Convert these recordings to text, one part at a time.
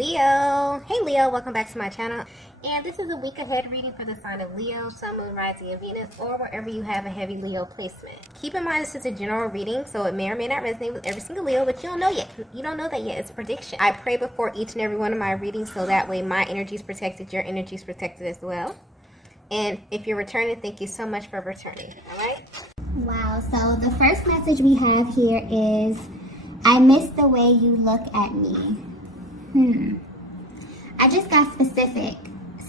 Leo. Hey Leo, welcome back to my channel. And this is a week ahead reading for the sign of Leo, Sun, Moon, Rising, and Venus, or wherever you have a heavy Leo placement. Keep in mind this is a general reading, so it may or may not resonate with every single Leo, but you don't know yet. You don't know that yet. It's a prediction. I pray before each and every one of my readings, so that way my energy is protected, your energy is protected as well. And if you're returning, thank you so much for returning. All right? Wow. So the first message we have here is, I miss the way you look at me. I just got specific.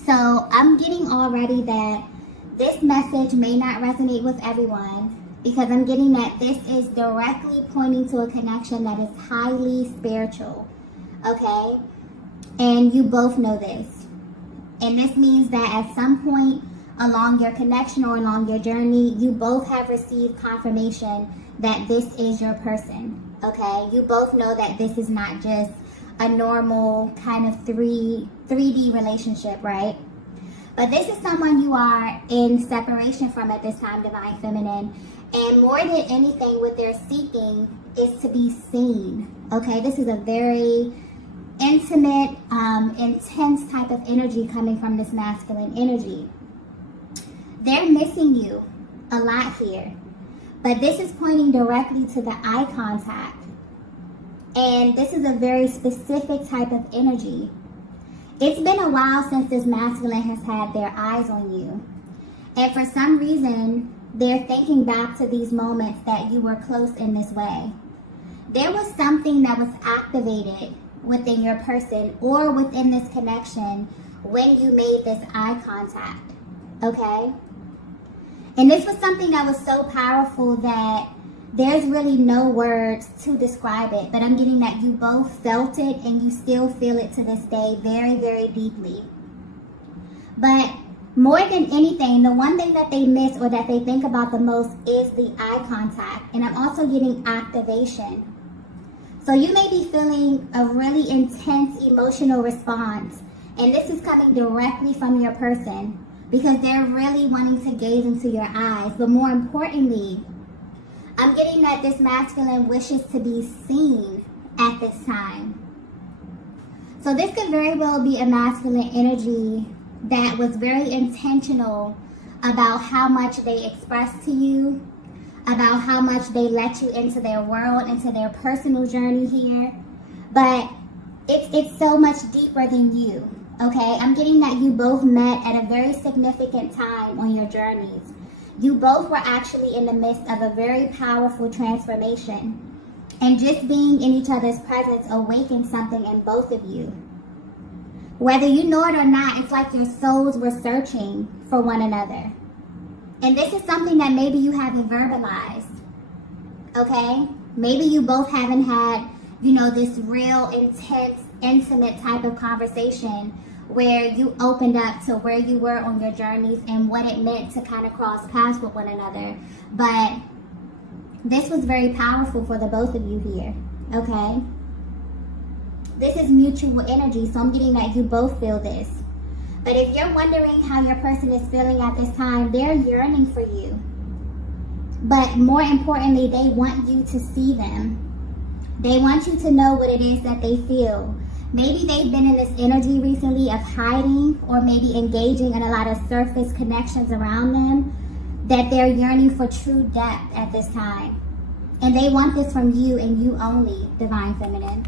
So I'm getting already that this message may not resonate with everyone, because I'm getting that this is directly pointing to a connection that is highly spiritual. Okay? And you both know this. And this means that at some point along your connection or along your journey, you both have received confirmation that this is your person. Okay? You both know that this is not just a normal kind of 3D relationship, right? But this is someone you are in separation from at this time, Divine Feminine. And more than anything, what they're seeking is to be seen. Okay? This is a very intimate, intense type of energy coming from this masculine energy. They're missing you a lot here. But this is pointing directly to the eye contact. And this is a very specific type of energy. It's been a while since this masculine has had their eyes on you. And for some reason, they're thinking back to these moments that you were close in this way. There was something that was activated within your person or within this connection when you made this eye contact. Okay? And this was something that was so powerful that there's really no words to describe it, but I'm getting that you both felt it and you still feel it to this day very, very deeply. But more than anything, the one thing that they miss or that they think about the most is the eye contact. And I'm also getting activation. So you may be feeling a really intense emotional response, and this is coming directly from your person because they're really wanting to gaze into your eyes. But more importantly, I'm getting that this masculine wishes to be seen at this time. So this could very well be a masculine energy that was very intentional about how much they express to you, about how much they let you into their world, into their personal journey here. But it's so much deeper than you, okay? I'm getting that you both met at a very significant time on your journeys. You both were actually in the midst of a very powerful transformation. And just being in each other's presence awakened something in both of you. Whether you know it or not, it's like your souls were searching for one another. And this is something that maybe you haven't verbalized. Okay? Maybe you both haven't had, this real intense, intimate type of conversation where you opened up to where you were on your journeys and what it meant to kind of cross paths with one another. But this was very powerful for the both of you here, okay? This is mutual energy, so I'm getting that you both feel this. But if you're wondering how your person is feeling at this time, they're yearning for you. But more importantly, they want you to see them. They want you to know what it is that they feel. Maybe they've been in this energy recently of hiding or maybe engaging in a lot of surface connections around them, that they're yearning for true depth at this time. And they want this from you and you only, Divine Feminine.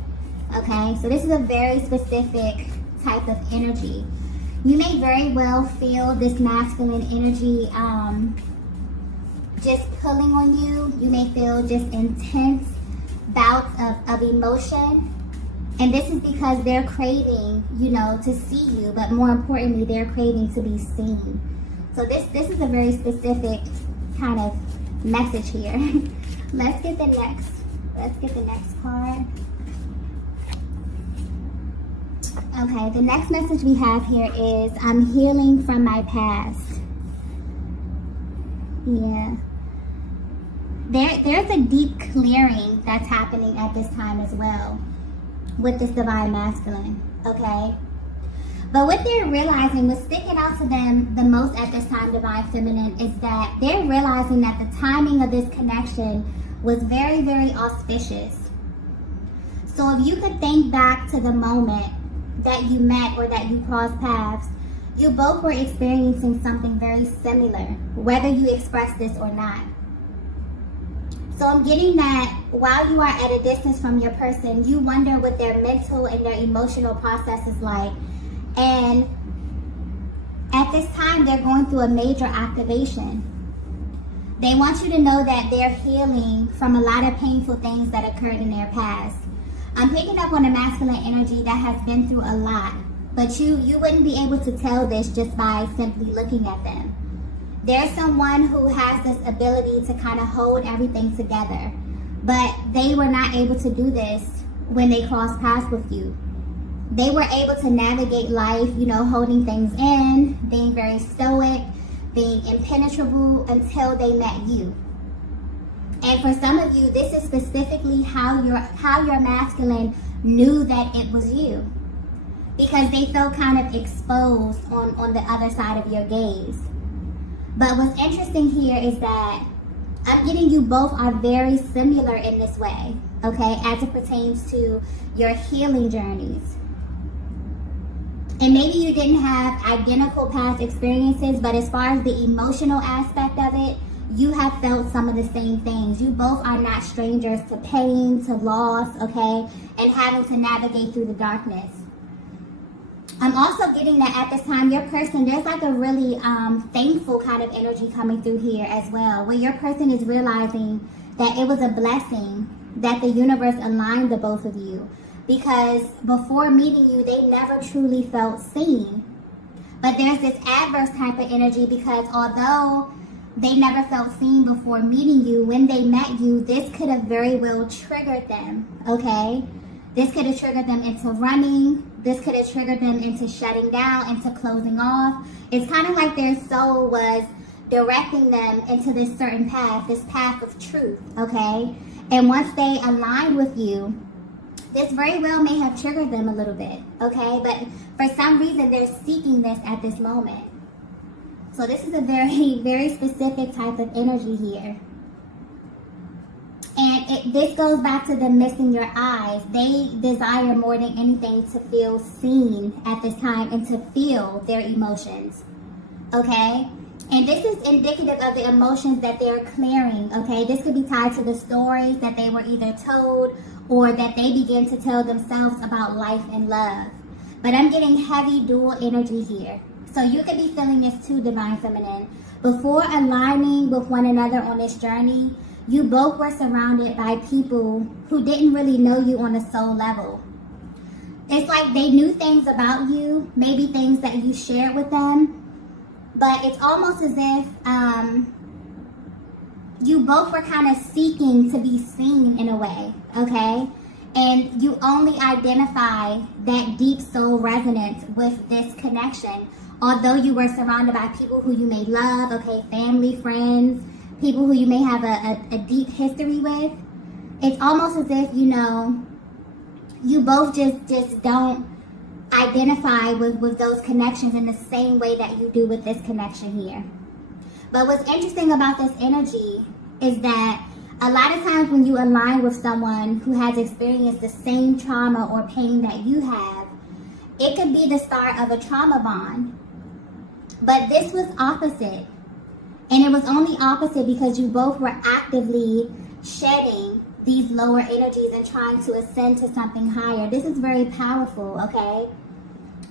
Okay, so this is a very specific type of energy. You may very well feel this masculine energy just pulling on you. You may feel just intense bouts of emotion. And this is because they're craving, to see you, but more importantly, they're craving to be seen. So this is a very specific kind of message here. Let's get the next card. Okay, the next message we have here is, I'm healing from my past. Yeah. There's a deep clearing that's happening at this time as well with this divine masculine, okay? But what they're realizing, what's sticking out to them the most at this time, Divine Feminine, is that they're realizing that the timing of this connection was very, very auspicious. So if you could think back to the moment that you met or that you crossed paths, you both were experiencing something very similar, whether you expressed this or not. So I'm getting that while you are at a distance from your person, you wonder what their mental and their emotional process is like. And at this time, they're going through a major activation. They want you to know that they're healing from a lot of painful things that occurred in their past. I'm picking up on a masculine energy that has been through a lot, but you wouldn't be able to tell this just by simply looking at them. There's someone who has this ability to kind of hold everything together, but they were not able to do this when they crossed paths with you. They were able to navigate life, holding things in, being very stoic, being impenetrable until they met you. And for some of you, this is specifically how your masculine knew that it was you, because they felt kind of exposed on the other side of your gaze. But what's interesting here is that I'm getting you both are very similar in this way, okay, as it pertains to your healing journeys. And maybe you didn't have identical past experiences, but as far as the emotional aspect of it, you have felt some of the same things. You both are not strangers to pain, to loss, okay, and having to navigate through the darkness. I'm also getting that at this time, your person, there's like a really thankful kind of energy coming through here as well, where your person is realizing that it was a blessing that the universe aligned the both of you, because before meeting you, they never truly felt seen. But there's this adverse type of energy, because although they never felt seen before meeting you, when they met you, this could have very well triggered them, okay? This could have triggered them into running. This could have triggered them into shutting down, into closing off. It's kind of like their soul was directing them into this certain path, this path of truth, okay? And once they aligned with you, this very well may have triggered them a little bit, okay? But for some reason, they're seeking this at this moment. So this is a very, very specific type of energy here. And this goes back to them missing your eyes. They desire more than anything to feel seen at this time and to feel their emotions, okay? And this is indicative of the emotions that they're clearing, okay? This could be tied to the stories that they were either told or that they begin to tell themselves about life and love. But I'm getting heavy dual energy here. So you could be feeling this too, Divine Feminine. Before aligning with one another on this journey, you both were surrounded by people who didn't really know you on a soul level. It's like they knew things about you, maybe things that you shared with them, but it's almost as if you both were kind of seeking to be seen in a way, okay? And you only identify that deep soul resonance with this connection, although you were surrounded by people who you may love, okay, family, friends, people who you may have a deep history with. It's almost as if, you both just don't identify with those connections in the same way that you do with this connection here. But what's interesting about this energy is that a lot of times when you align with someone who has experienced the same trauma or pain that you have, it could be the start of a trauma bond. But this was opposite. And it was only opposite because you both were actively shedding these lower energies and trying to ascend to something higher. This is very powerful, okay?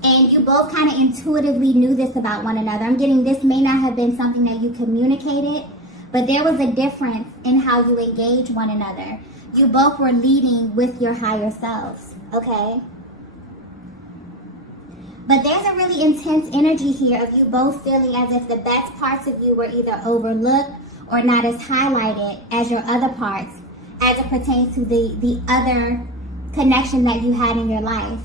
And you both kind of intuitively knew this about one another. I'm getting this may not have been something that you communicated, but there was a difference in how you engage one another. You both were leading with your higher selves, okay? But there's a really intense energy here of you both feeling as if the best parts of you were either overlooked or not as highlighted as your other parts as it pertains to the other connection that you had in your life.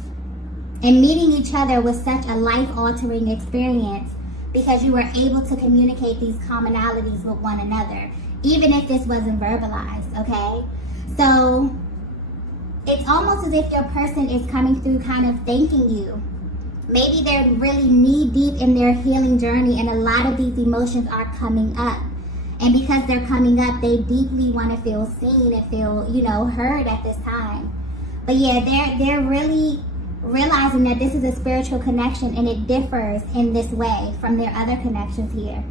And meeting each other was such a life-altering experience because you were able to communicate these commonalities with one another, even if this wasn't verbalized, okay? So it's almost as if your person is coming through kind of thanking you. Maybe they're really knee-deep in their healing journey and a lot of these emotions are coming up. And because they're coming up, they deeply want to feel seen and feel, heard at this time. But yeah, they're really realizing that this is a spiritual connection and it differs in this way from their other connections here.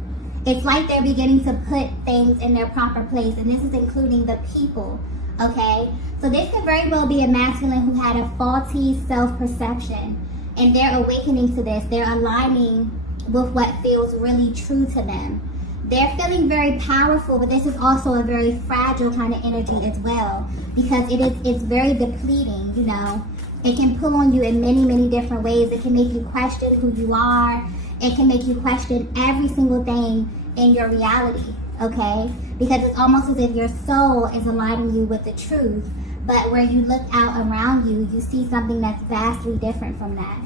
It's like they're beginning to put things in their proper place, and this is including the people, okay? So this could very well be a masculine who had a faulty self-perception, and they're awakening to this. They're aligning with what feels really true to them. They're feeling very powerful, but this is also a very fragile kind of energy as well, because it's very depleting, you know. It can pull on you in many, many different ways. It can make you question who you are. It can make you question every single thing in your reality, okay? Because it's almost as if your soul is aligning you with the truth, but where you look out around you, you see something that's vastly different from that.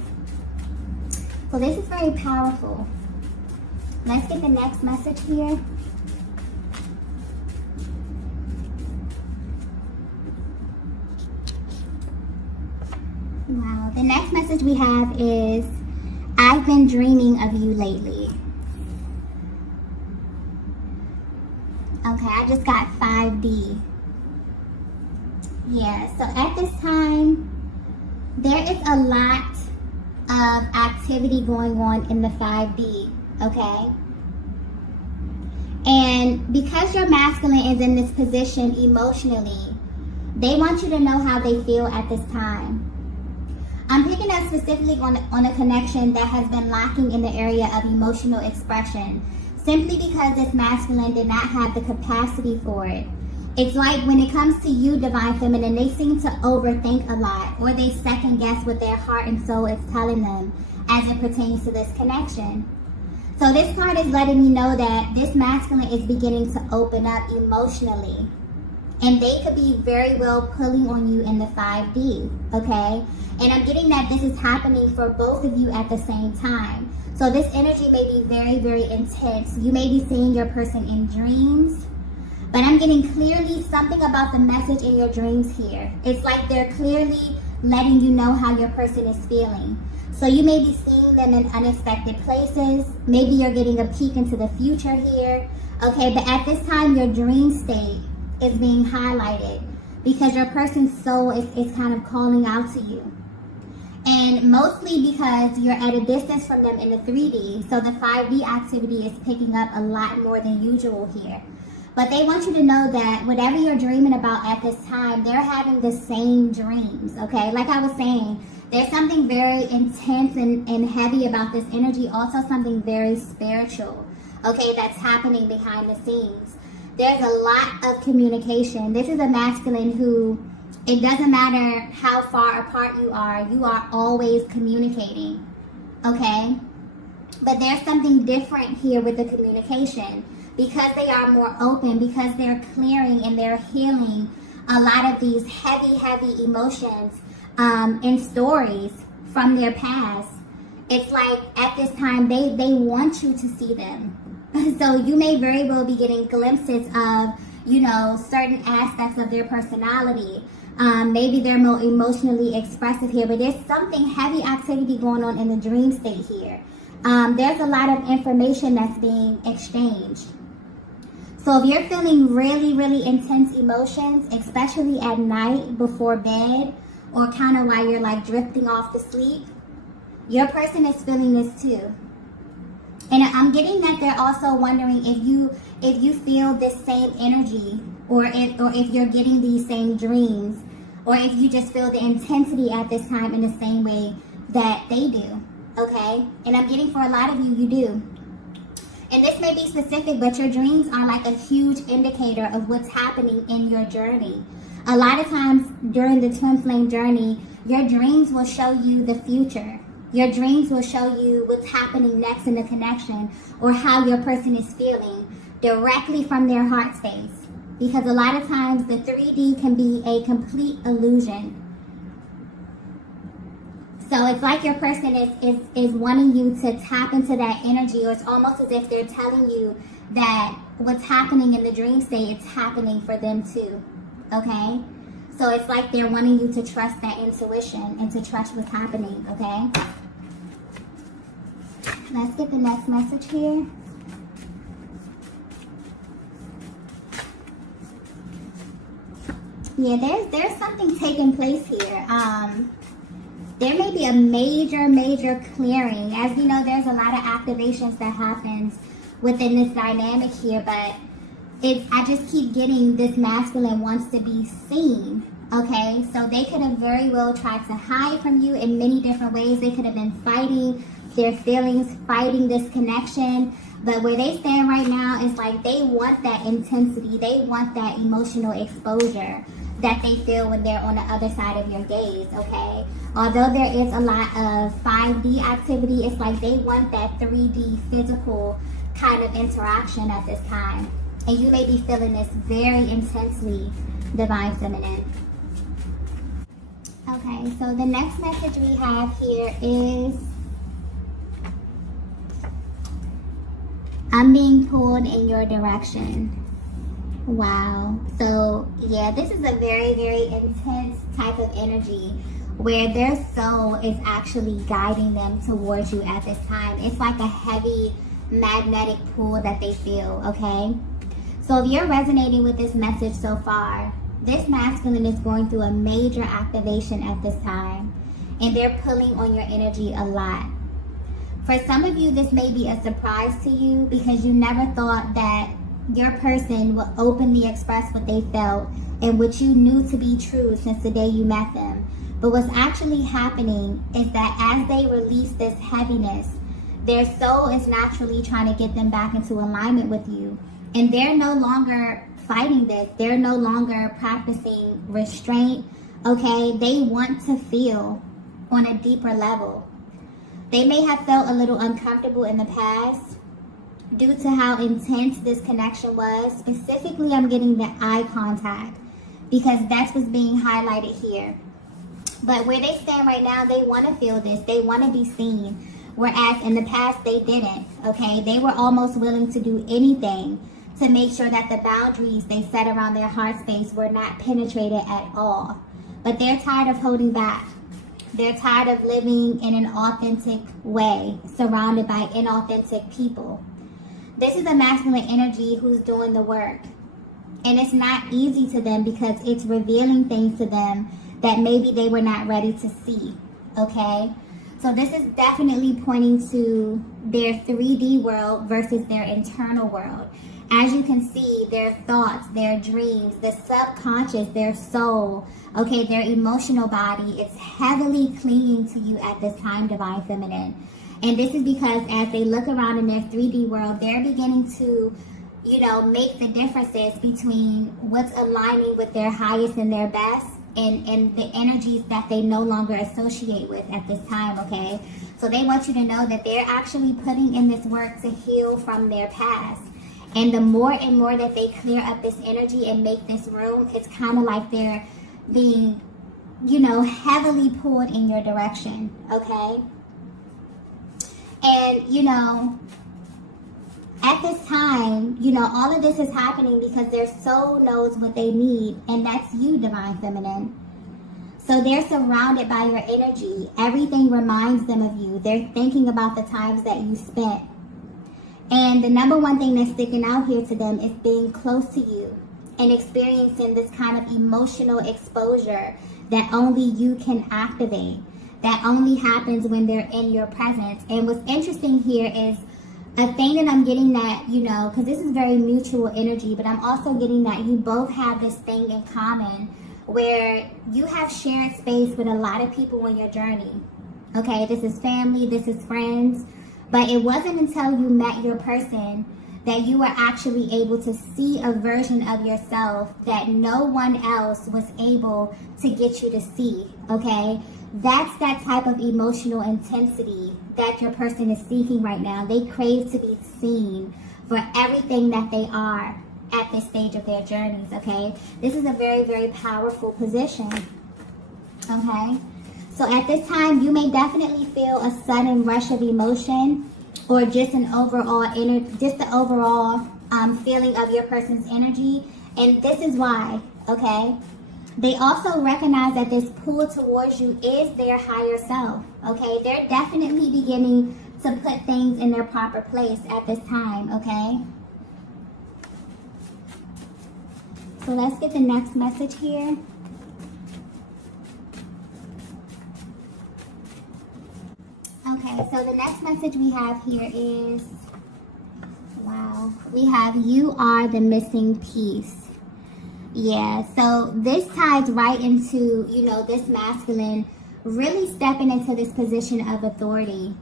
So this is very powerful. Let's get the next message here. Wow, the next message we have is, I've been dreaming of you lately. Okay, I just got 5D. Yeah, so at this time, there is a lot of activity going on in the 5D, okay? And because your masculine is in this position emotionally, they want you to know how they feel at this time. I'm picking up specifically on a connection that has been lacking in the area of emotional expression, simply because this masculine did not have the capacity for it. It's like when it comes to you, Divine Feminine, they seem to overthink a lot, or they second guess what their heart and soul is telling them as it pertains to this connection. So this card is letting me know that this masculine is beginning to open up emotionally. And they could be very well pulling on you in the 5D, okay? And I'm getting that this is happening for both of you at the same time. So this energy may be very, very intense. You may be seeing your person in dreams, but I'm getting clearly something about the message in your dreams here. It's like they're clearly letting you know how your person is feeling. So you may be seeing them in unexpected places. Maybe you're getting a peek into the future here, okay? But at this time, your dream state is being highlighted because your person's soul is kind of calling out to you. And mostly because you're at a distance from them in the 3D, so the 5D activity is picking up a lot more than usual here. But they want you to know that whatever you're dreaming about at this time, they're having the same dreams, okay? Like I was saying, there's something very intense and heavy about this energy, also something very spiritual, okay, that's happening behind the scenes. There's a lot of communication. This is a masculine who, it doesn't matter how far apart you are always communicating, okay? But there's something different here with the communication because they are more open, because they're clearing and they're healing a lot of these heavy, heavy emotions and stories from their past. It's like at this time, they want you to see them. So you may very well be getting glimpses of, you know, certain aspects of their personality. Maybe they're more emotionally expressive here, but there's something heavy activity going on in the dream state here. There's a lot of information that's being exchanged. So if you're feeling really, really intense emotions, especially at night before bed, or kind of while you're like drifting off to sleep, your person is feeling this too. And I'm getting that they're also wondering if you feel this same energy, or if you're getting these same dreams, or if you just feel the intensity at this time in the same way that they do, okay? And I'm getting for a lot of you, you do. And this may be specific, but your dreams are like a huge indicator of what's happening in your journey. A lot of times during the twin flame journey, your dreams will show you the future. Your dreams will show you what's happening next in the connection, or how your person is feeling directly from their heart space. Because a lot of times the 3D can be a complete illusion. So it's like your person is wanting you to tap into that energy, or it's almost as if they're telling you that what's happening in the dream state, it's happening for them too, okay? So it's like they're wanting you to trust that intuition and to trust what's happening, okay? Let's get the next message here. Yeah, there's something taking place here. there may be a major clearing. As we know, there's a lot of activations that happens within this dynamic here, but I just keep getting this masculine wants to be seen. Okay, so they could have very well tried to hide from you in many different ways. They could have been fighting their feelings, fighting this connection. But where they stand right now is like they want that intensity. They want that emotional exposure that they feel when they're on the other side of your gaze, okay? Although there is a lot of 5D activity, it's like they want that 3D physical kind of interaction at this time. And you may be feeling this very intensely, Divine Feminine. Okay, so the next message we have here is, I'm being pulled in your direction. Wow. So, yeah, this is a very intense type of energy where their soul is actually guiding them towards you at this time. It's like a heavy magnetic pull that they feel, okay? So if you're resonating with this message so far, this masculine is going through a major activation at this time, and they're pulling on your energy a lot. For some of you, this may be a surprise to you because you never thought that your person would openly express what they felt and what you knew to be true since the day you met them. But what's actually happening is that as they release this heaviness, their soul is naturally trying to get them back into alignment with you. And they're no longer fighting this. They're no longer practicing restraint, okay? They want to feel on a deeper level. They may have felt a little uncomfortable in the past due to how intense this connection was. Specifically, I'm getting the eye contact because that's what's being highlighted here. But where they stand right now, they want to feel this. They want to be seen. Whereas in the past, they didn't, okay? They were almost willing to do anything to make sure that the boundaries they set around their heart space were not penetrated at all. But they're tired of holding back. They're tired of living in an authentic way, surrounded by inauthentic people. This is a masculine energy who's doing the work. And it's not easy to them because it's revealing things to them that maybe they were not ready to see, okay? So this is definitely pointing to their 3D world versus their internal world. As you can see, their thoughts, their dreams, the subconscious, their soul, okay, their emotional body is heavily clinging to you at this time, Divine Feminine. And this is because as they look around in their 3D world, they're beginning to, you know, make the differences between what's aligning with their highest and their best and the energies that they no longer associate with at this time, okay? So they want you to know that they're actually putting in this work to heal from their past. And the more and more that they clear up this energy and make this room, it's kind of like they're being, you know, heavily pulled in your direction, okay? And, you know, at this time, you know, all of this is happening because their soul knows what they need, and that's you, Divine Feminine. So they're surrounded by your energy. Everything reminds them of you. They're thinking about the times that you spent. And the number one thing that's sticking out here to them is being close to you and experiencing this kind of emotional exposure that only you can activate, that only happens when they're in your presence. And what's interesting here is a thing that I'm getting that, you know, because this is very mutual energy, but I'm also getting that you both have this thing in common where you have shared space with a lot of people on your journey. Okay, this is family, this is friends. But it wasn't until you met your person that you were actually able to see a version of yourself that no one else was able to get you to see, okay? That's that type of emotional intensity that your person is seeking right now. They crave to be seen for everything that they are at this stage of their journeys, okay? This is a very powerful position, okay? So at this time, you may definitely feel a sudden rush of emotion or just an overall feeling of your person's energy. And this is why, okay? They also recognize that this pull towards you is their higher self, okay? They're definitely beginning to put things in their proper place at this time, okay? So let's get the next message here. Okay, so the next message we have here is, wow, we have you are the missing piece. Yeah, so this ties right into, this masculine really stepping into this position of authority.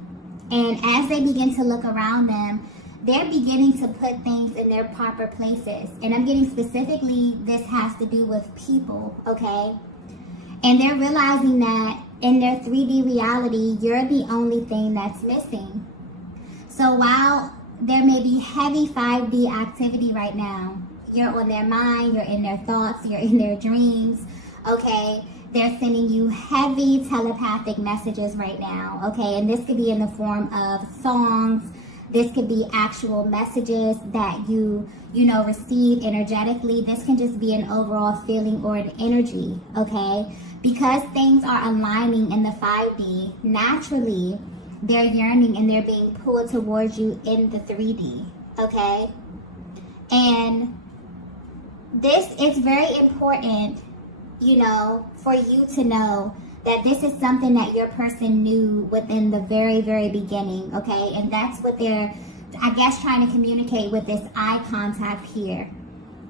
And as they begin to look around them, they're beginning to put things in their proper places. And I'm getting specifically, this has to do with people, okay? And they're realizing that in their 3D reality, you're the only thing that's missing. So while there may be heavy 5D activity right now, you're on their mind, you're in their thoughts, you're in their dreams, okay? They're sending you heavy telepathic messages right now, okay? And this could be in the form of songs. This could be actual messages that you receive energetically. This can just be an overall feeling or an energy, okay? Because things are aligning in the 5D, naturally, they're yearning and they're being pulled towards you in the 3D, okay? And this is very important, for you to know that this is something that your person knew within the very, very beginning, okay? And that's what they're, I guess, trying to communicate with this eye contact here,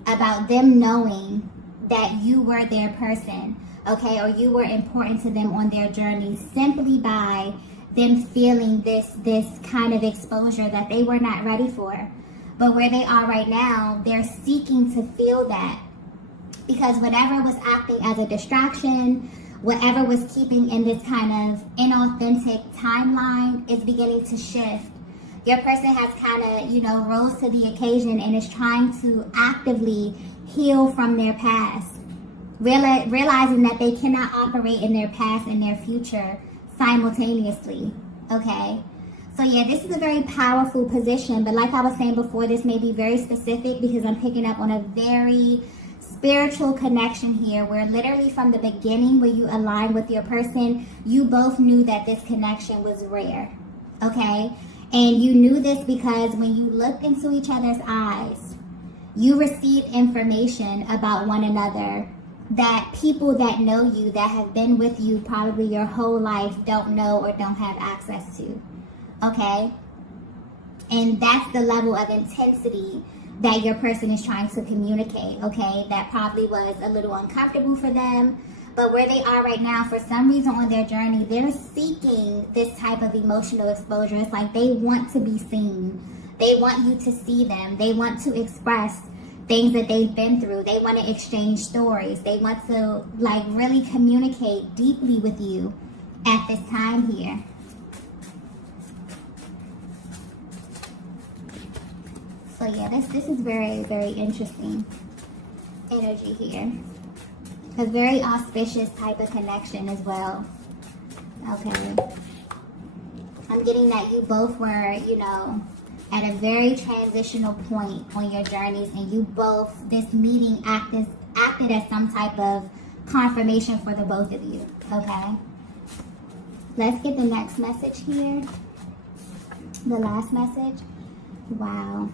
about them knowing that you were their person, okay? Or you were important to them on their journey, simply by them feeling this kind of exposure that they were not ready for. But where they are right now, they're seeking to feel that, because whatever was acting as a distraction, whatever was keeping in this kind of inauthentic timeline is beginning to shift. Your person has kind of, rose to the occasion and is trying to actively heal from their past, realizing that they cannot operate in their past and their future simultaneously, okay? So yeah, this is a very powerful position, but like I was saying before, this may be very specific because I'm picking up on a very spiritual connection here, where literally from the beginning, where you align with your person, you both knew that this connection was rare, okay? And you knew this because when you looked into each other's eyes, you received information about one another that people that know you, that have been with you probably your whole life, don't know or don't have access to, okay? And that's the level of intensity that your person is trying to communicate, okay? That probably was a little uncomfortable for them, but where they are right now, for some reason on their journey, they're seeking this type of emotional exposure. It's like they want to be seen. They want you to see them. They want to express things that they've been through. They want to exchange stories. They want to really communicate deeply with you at this time here. So yeah, this is very, very interesting energy here. A very auspicious type of connection as well. Okay. I'm getting that you both were, at a very transitional point on your journeys, and you both, this meeting acted as some type of confirmation for the both of you. Okay. Let's get the next message here. The last message. Wow.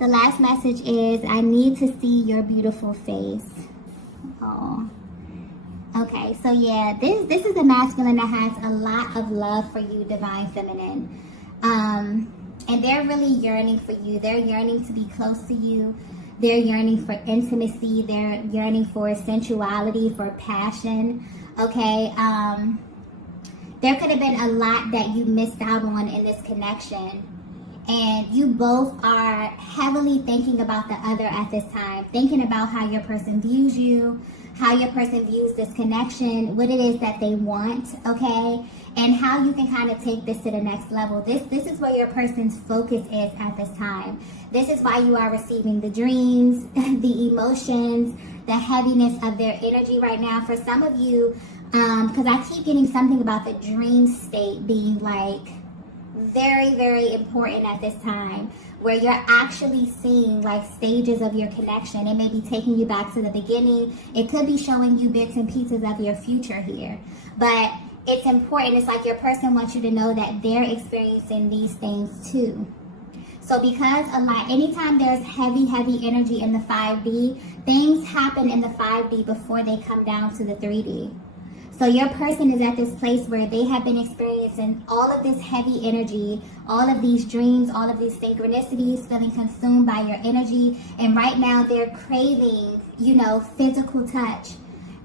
The last message is, I need to see your beautiful face. Oh. Okay, so yeah, this is a masculine that has a lot of love for you, divine feminine. And they're really yearning for you. They're yearning to be close to you. They're yearning for intimacy. They're yearning for sensuality, for passion. Okay, there could have been a lot that you missed out on in this connection. And you both are heavily thinking about the other at this time, thinking about how your person views you, how your person views this connection, what it is that they want, okay? And how you can kind of take this to the next level. This is where your person's focus is at this time. This is why you are receiving the dreams, the emotions, the heaviness of their energy right now. For some of you, because I keep getting something about the dream state being very, very important at this time, where you're actually seeing stages of your connection. It may be taking you back to the beginning. It could be showing you bits and pieces of your future here. But it's important. It's like your person wants you to know that they're experiencing these things too. So because anytime there's heavy energy in the 5D, things happen in the 5D before they come down to the 3D. So your person is at this place where they have been experiencing all of this heavy energy, all of these dreams, all of these synchronicities, feeling consumed by your energy. And right now they're craving, physical touch.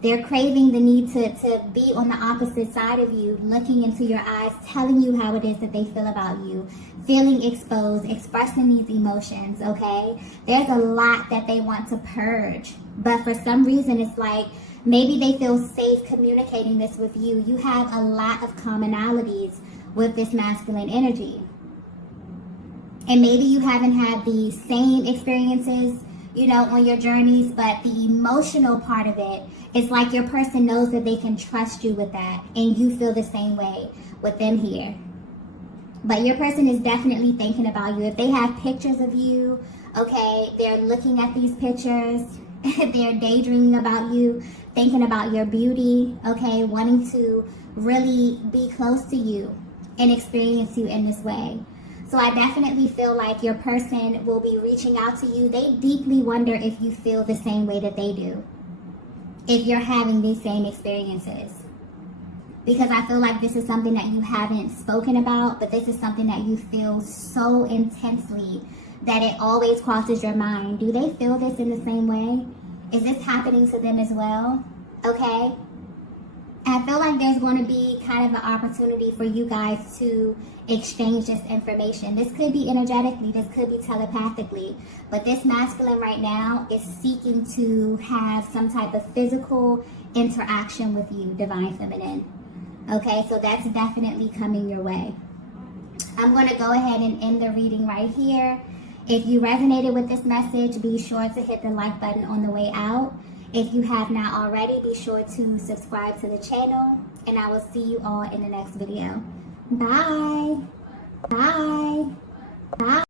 They're craving the need to be on the opposite side of you, looking into your eyes, telling you how it is that they feel about you, feeling exposed, expressing these emotions, okay? There's a lot that they want to purge. But for some reason, it's like maybe they feel safe communicating this with you. You have a lot of commonalities with this masculine energy. And maybe you haven't had the same experiences, on your journeys, but the emotional part of it, it's like your person knows that they can trust you with that, and you feel the same way with them here. But your person is definitely thinking about you. If they have pictures of you, okay, they're looking at these pictures, they're daydreaming about you, thinking about your beauty, okay, wanting to really be close to you and experience you in this way. So I definitely feel like your person will be reaching out to you. They deeply wonder if you feel the same way that they do, if you're having these same experiences. Because I feel like this is something that you haven't spoken about, but this is something that you feel so intensely that it always crosses your mind. Do they feel this in the same way? Is this happening to them as well? Okay. I feel like there's going to be kind of an opportunity for you guys to exchange this information. This could be energetically, this could be telepathically, but this masculine right now is seeking to have some type of physical interaction with you, divine feminine. Okay, so that's definitely coming your way. I'm going to go ahead and end the reading right here. If you resonated with this message, be sure to hit the like button on the way out. If you have not already, be sure to subscribe to the channel, and I will see you all in the next video. Bye.